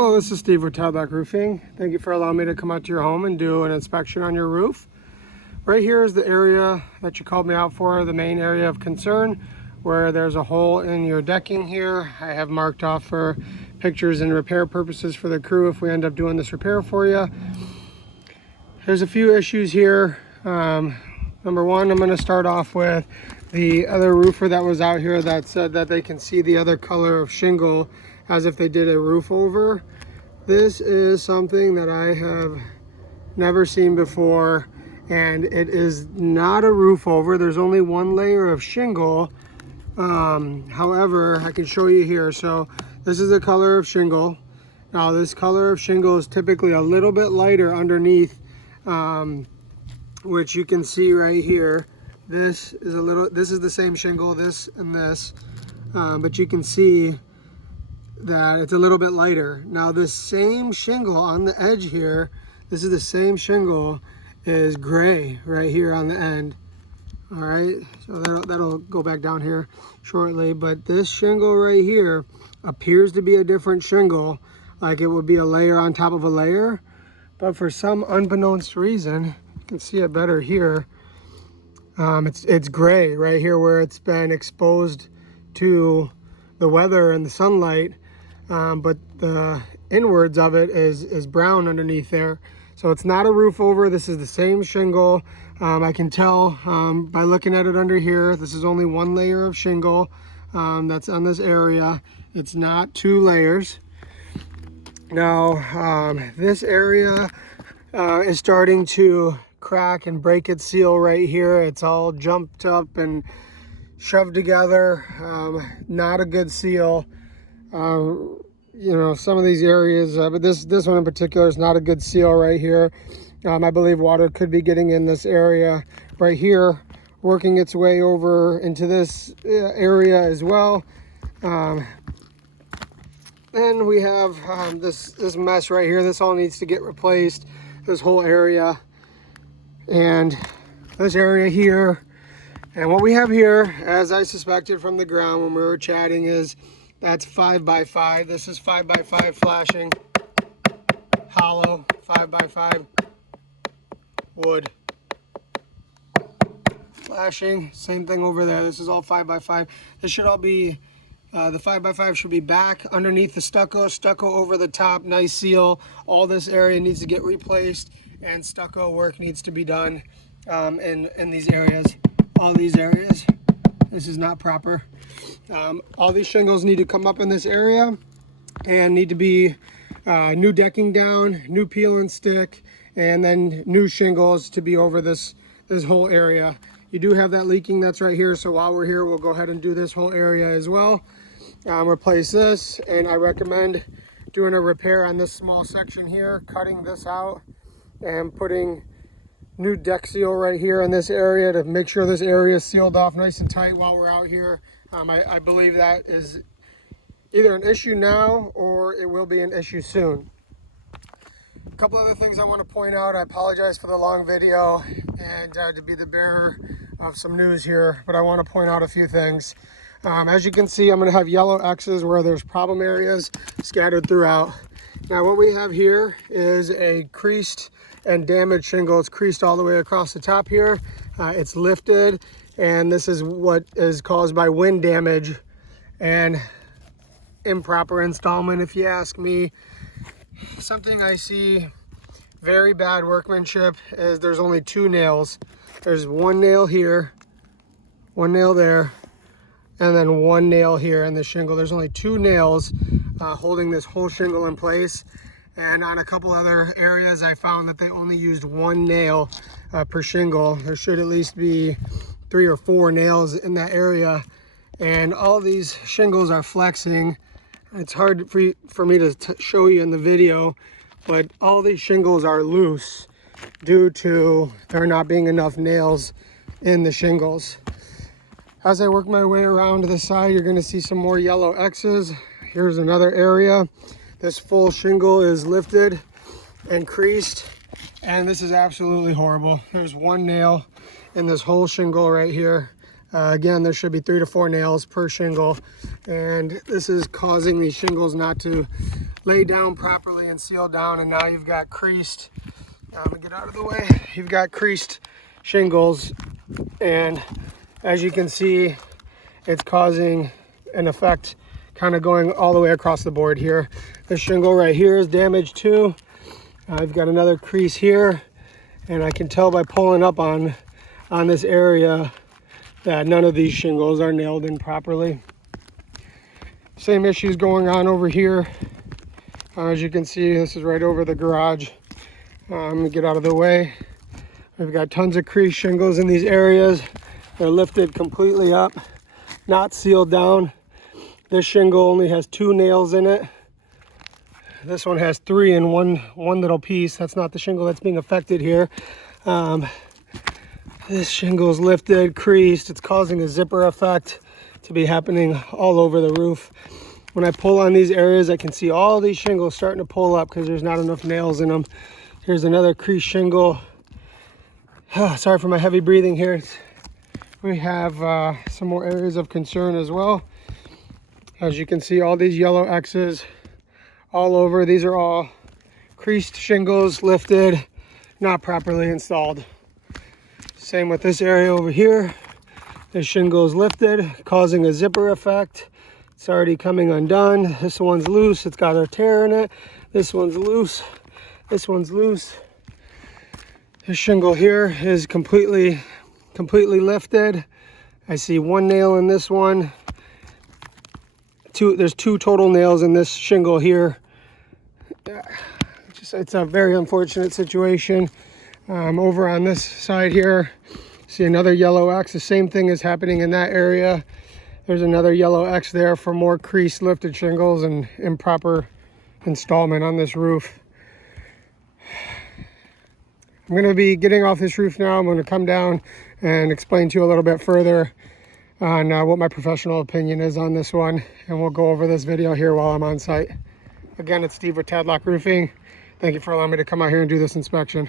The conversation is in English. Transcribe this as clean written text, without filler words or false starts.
Hello, this is Steve with Cattail Roofing. Thank you for allowing me to come out to your home and do an inspection on your roof. Right here is the area that you called me out for, the main area of concern, where there's a hole in your decking here. I have marked off for pictures and repair purposes for the crew if we end up doing this repair for you. There's a few issues here. Number one, I'm going to start off with the other roofer that was out here that said that they can see the other color of shingle as if they did a roof over. This is something that I have never seen before, and it is not a roof over. There's only one layer of shingle. However, I can show you here. So this is the color of shingle. Now this color of shingle is typically a little bit lighter underneath, which you can see right here. This is the same shingle, this and this, but you can see that it's a little bit lighter. Now this same shingle on the edge here, this is the same shingle, is gray right here on the end. All right, so that'll go back down here shortly, but this shingle right here appears to be a different shingle, like it would be a layer on top of a layer, but for some unbeknownst reason, you can see it better here, it's gray right here where it's been exposed to the weather and the sunlight, but the inwards of it is brown underneath there. So it's not a roof over. This is the same shingle. I can tell by looking at it under here, this is only one layer of shingle that's on this area. It's not two layers. Now this area is starting to crack and break its seal right here. It's all jumped up and shoved together. Not a good seal. You know, some of these areas, but this one in particular is not a good seal right here. I believe water could be getting in this area right here, working its way over into this area as well. Then we have this mess right here. This all needs to get replaced, this whole area and this area here. And what we have here, as I suspected from the ground when we were chatting, is that's 5x5. This is 5x5 flashing, hollow 5x5 wood. Flashing, same thing over there. This is all 5x5. This should all be, the 5x5 should be back underneath the stucco over the top, nice seal. All this area needs to get replaced and stucco work needs to be done in these areas, all these areas. This is not proper. All these shingles need to come up in this area and need to be new decking down, new peel and stick, and then new shingles to be over this whole area. You do have that leaking that's right here, so while we're here, we'll go ahead and do this whole area as well. Replace this, and I recommend doing a repair on this small section here, cutting this out and putting new deck seal right here in this area to make sure this area is sealed off nice and tight while we're out here. I believe that is either an issue now or it will be an issue soon. A couple other things I want to point out. I apologize for the long video and to be the bearer of some news here, but I want to point out a few things. As you can see, I'm going to have yellow X's where there's problem areas scattered throughout. Now what we have here is a creased and damaged shingle. It's creased all the way across the top here. It's lifted, and this is what is caused by wind damage and improper installment, if you ask me. Something I see very bad workmanship is there's only two nails. There's one nail here, one nail there, and then one nail here in the shingle. There's only two nails holding this whole shingle in place. And on a couple other areas, I found that they only used one nail per shingle. There should at least be 3 or 4 nails in that area. And all these shingles are flexing. It's hard for me to show you in the video, but all these shingles are loose due to there not being enough nails in the shingles. As I work my way around to the side, you're gonna see some more yellow X's. Here's another area. This full shingle is lifted and creased, and this is absolutely horrible. There's one nail in this whole shingle right here. Again, there should be 3 to 4 nails per shingle, and this is causing these shingles not to laid down properly and sealed down, and now you've got creased, I'm gonna get out of the way, you've got creased shingles, and as you can see, it's causing an effect kind of going all the way across the board here. This shingle right here is damaged too. I've got another crease here, and I can tell by pulling up on this area that none of these shingles are nailed in properly. Same issues going on over here. As you can see, this is right over the garage. I'm gonna get out of the way. We've got tons of crease shingles in these areas. They're lifted completely up, not sealed down. This shingle only has 2 nails in it. This one has 3 in one little piece. That's not the shingle that's being affected here. This shingle is lifted, creased. It's causing a zipper effect to be happening all over the roof. When I pull on these areas, I can see all these shingles starting to pull up because there's not enough nails in them. Here's another crease shingle. Sorry for my heavy breathing here. We have some more areas of concern as well. As you can see, all these yellow X's all over. These are all creased shingles, lifted, not properly installed. Same with this area over here. This shingle is lifted, causing a zipper effect. It's already coming undone. This one's loose, it's got a tear in it. This one's loose, this one's loose. This shingle here is completely lifted. I see 1 nail in this one. There's 2 total nails in this shingle here. It's a very unfortunate situation. Over on this side here, see another yellow X. The same thing is happening in that area. There's another yellow X there for more creased lifted shingles and improper installment on this roof. I'm going to be getting off this roof now. I'm going to come down and explain to you a little bit further on what my professional opinion is on this one, and we'll go over this video here while I'm on site. Again, it's Steve with Tadlock Roofing. Thank you for allowing me to come out here and do this inspection.